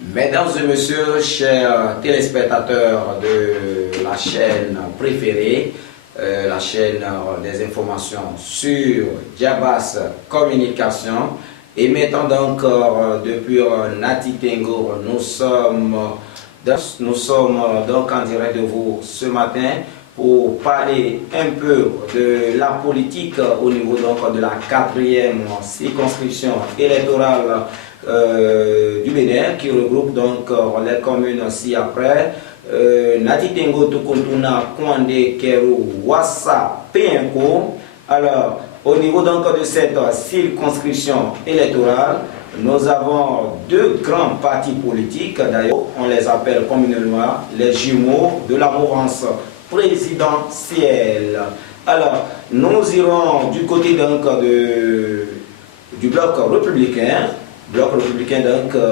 Mesdames et messieurs, chers téléspectateurs de la chaîne préférée, la chaîne des informations sur Diabas Communication, émettant donc depuis Nati Tengo, nous sommes donc en direct de vous ce matin pour parler un peu de la politique au niveau donc de la 4e circonscription électorale du Bénin, qui regroupe donc les communes ci-après Nati Tengo, Tukuntuna, Kwande, Keru, Wassa, Penko. Alors, au niveau donc de cette circonscription électorale, nous avons deux grands partis politiques, d'ailleurs, on les appelle communément les jumeaux de la mouvance présidentielle. Alors, nous irons du côté donc du bloc républicain. Bloc républicain donc,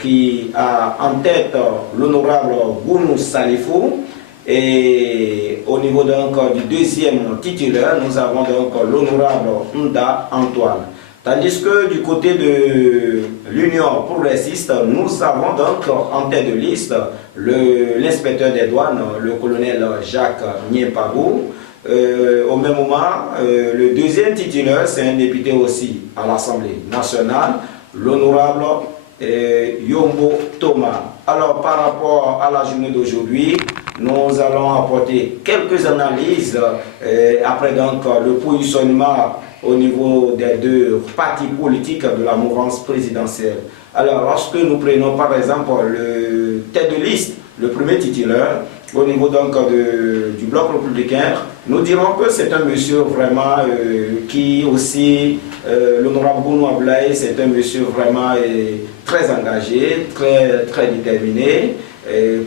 qui a en tête l'honorable Gounou Salifou, et au niveau donc du deuxième titulaire, nous avons donc l'honorable Nda Antoine. Tandis que du côté de l'Union progressiste, nous avons donc en tête de liste l'inspecteur des douanes, le colonel Jacques Niempabou. Au même moment, le deuxième titulaire, c'est un député aussi à l'Assemblée nationale, l'honorable Yombo Thomas. Alors, par rapport à la journée d'aujourd'hui, nous allons apporter quelques analyses après donc le positionnement au niveau des deux partis politiques de la mouvance présidentielle. Alors, lorsque nous prenons par exemple le tête de liste, le premier titulaire, au niveau donc du bloc républicain, nous dirons que c'est un monsieur vraiment qui aussi, l'honorable Gounou Ablaye, c'est un monsieur vraiment très engagé, très déterminé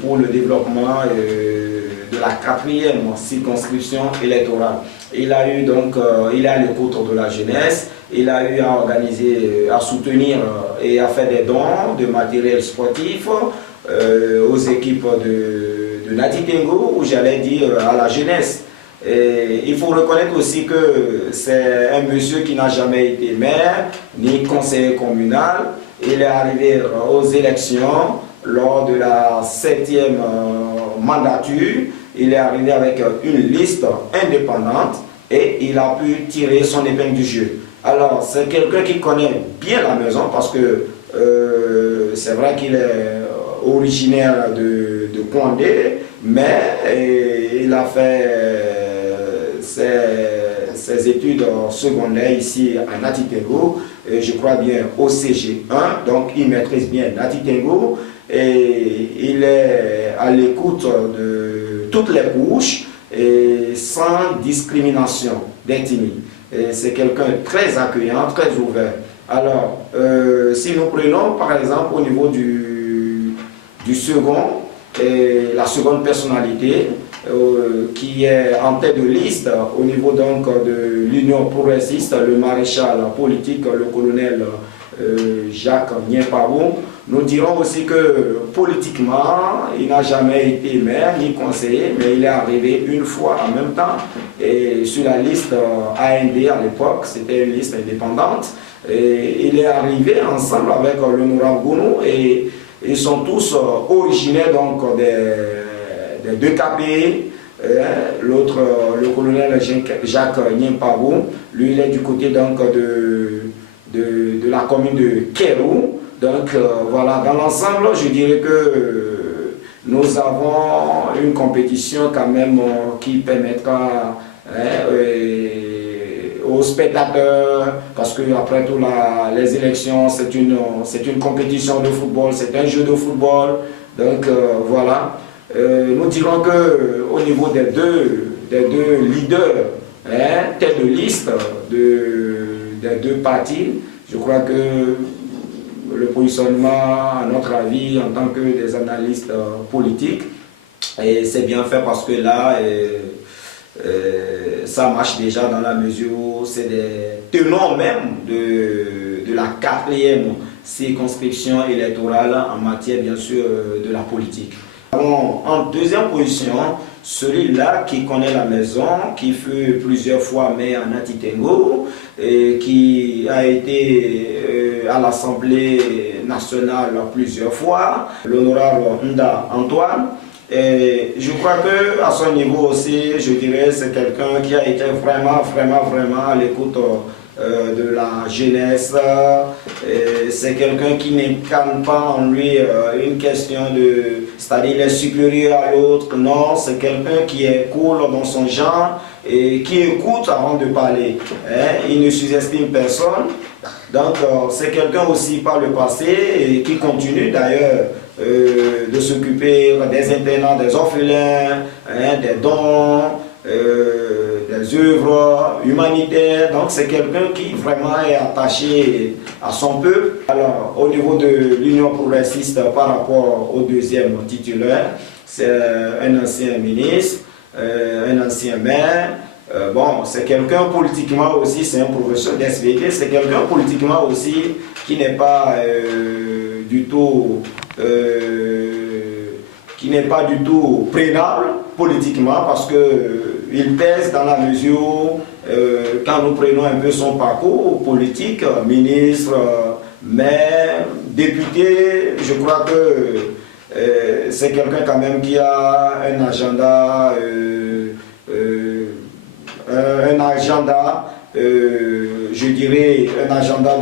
pour le développement de la 4e circonscription électorale. Il a eu donc, il est à l'écoute de la jeunesse, il a eu à organiser, à soutenir et à faire des dons de matériel sportif aux équipes de Nati Tengo, ou j'allais dire à la jeunesse. Et il faut reconnaître aussi que c'est un monsieur qui n'a jamais été maire ni conseiller communal. Il est arrivé aux élections lors de la 7e mandature. Il est arrivé avec une liste indépendante et il a pu tirer son épingle du jeu. Alors c'est quelqu'un qui connaît bien la maison parce que c'est vrai qu'il est originaire de Kwandé, mais il a fait ses études secondaires ici à Nati Tengo, je crois bien au CG1, donc il maîtrise bien Nati Tengo et il est à l'écoute de toutes les couches et sans discrimination, d'intimité. C'est quelqu'un de très accueillant, très ouvert. Alors, si nous prenons par exemple au niveau du second, la seconde personnalité qui est en tête de liste au niveau donc de l'Union progressiste, le maréchal politique, le colonel Jacques Niempabou, nous dirons aussi que politiquement, il n'a jamais été maire ni conseiller, mais il est arrivé une fois en même temps et sur la liste AND à l'époque, c'était une liste indépendante, et il est arrivé ensemble avec l'honorable Gounou et ils sont tous originaires donc des deux KP. L'autre, le colonel Jacques Niempabou, lui il est du côté donc de la commune de Keru. Donc voilà, dans l'ensemble, je dirais que nous avons une compétition quand même qui permettra aux spectateurs, parce que après tout les élections, c'est une compétition de football, c'est un jeu de football. Donc voilà, nous dirons que au niveau des deux leaders, tête de liste des deux partis, je crois que le positionnement, à notre avis, en tant que des analystes politiques, et c'est bien fait parce que là, ça marche déjà dans la mesure où c'est des tenants même de la 4e circonscription électorale en matière bien sûr de la politique. En deuxième position, celui-là qui connaît la maison, qui fut plusieurs fois maire à Nati Tengo, et qui a été à l'Assemblée nationale plusieurs fois, l'honorable Nda Antoine. Et je crois qu'à son niveau aussi, je dirais, c'est quelqu'un qui a été vraiment à l'écoute de la jeunesse. C'est quelqu'un qui n'incarne pas en lui une question de, c'est-à-dire il est supérieur à l'autre. Non, c'est quelqu'un qui est cool dans son genre et qui écoute avant de parler. Il ne sous-estime personne. Donc c'est quelqu'un aussi par le passé et qui continue d'ailleurs de s'occuper des internats, des orphelins, des dons, des œuvres humanitaires. Donc c'est quelqu'un qui vraiment est attaché à son peuple. Alors au niveau de l'Union progressiste par rapport au deuxième titulaire, c'est un ancien ministre, un ancien maire. Bon, c'est quelqu'un politiquement aussi, c'est un professeur d'SVT, c'est quelqu'un politiquement aussi qui n'est pas du tout prénable politiquement parce que il pèse dans la mesure où, quand nous prenons un peu son parcours politique, ministre, maire, député, je crois que c'est quelqu'un quand même qui a un agenda je dirais un agenda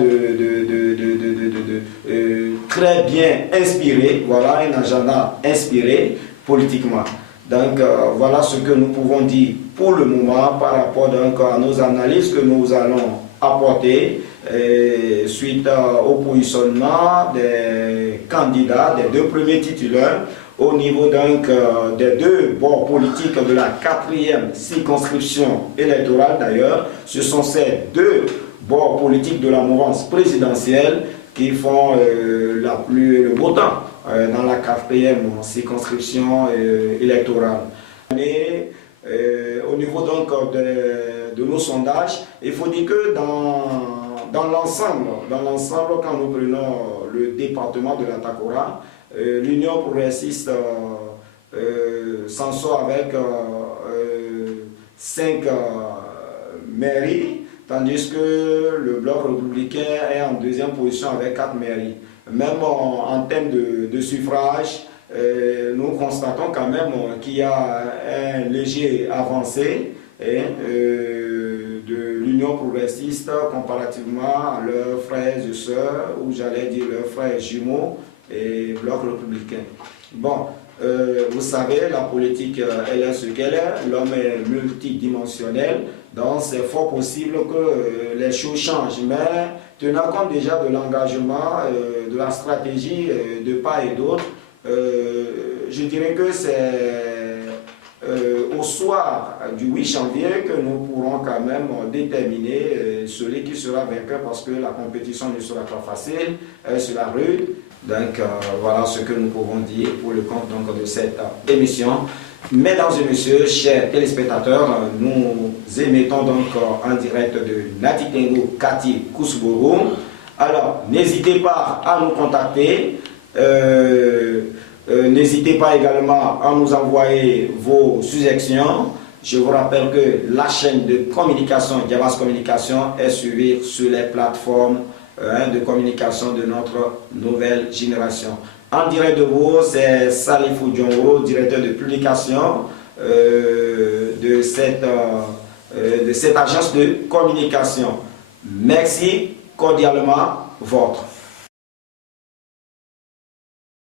très bien inspiré, voilà, un agenda inspiré politiquement. Donc voilà ce que nous pouvons dire pour le moment par rapport donc, à nos analyses que nous allons apporter suite au positionnement des candidats, des deux premiers titulaires au niveau donc, des deux bords politiques de la 4e circonscription électorale d'ailleurs. Ce sont ces deux bords politiques de la mouvance présidentielle qui font le beau temps dans la 4e circonscription électorale. Et au niveau donc de nos sondages, il faut dire que dans l'ensemble, quand nous prenons le département de la Takora, l'Union progressiste s'en sort avec 5 mairies, tandis que le bloc républicain est en deuxième position avec 4 mairies. Même en termes de suffrage, nous constatons quand même qu'il y a un léger avancé de l'Union progressiste comparativement à leurs frères et sœurs, ou j'allais dire leurs frères jumeaux et bloc républicain. Bon, vous savez, la politique, elle est ce qu'elle est, l'homme est multidimensionnel, donc c'est fort possible que les choses changent, mais tenant compte déjà de l'engagement, de la stratégie de part et d'autre, je dirais que c'est au soir du 8 janvier que nous pourrons quand même déterminer celui qui sera vainqueur parce que la compétition ne sera pas facile, elle sera rude. Donc voilà ce que nous pouvons dire pour le compte donc, de cette émission. Mesdames et messieurs, chers téléspectateurs, nous émettons donc en direct de Nati Tengo Kati Kousbourou. Alors n'hésitez pas à nous contacter. N'hésitez pas également à nous envoyer vos suggestions. Je vous rappelle que la chaîne de communication, Diabas Communication, est suivie sur les plateformes de communication de notre nouvelle génération. En direct de vous, c'est Salifou Djongoro, directeur de publication de cette agence de communication. Merci cordialement, votre.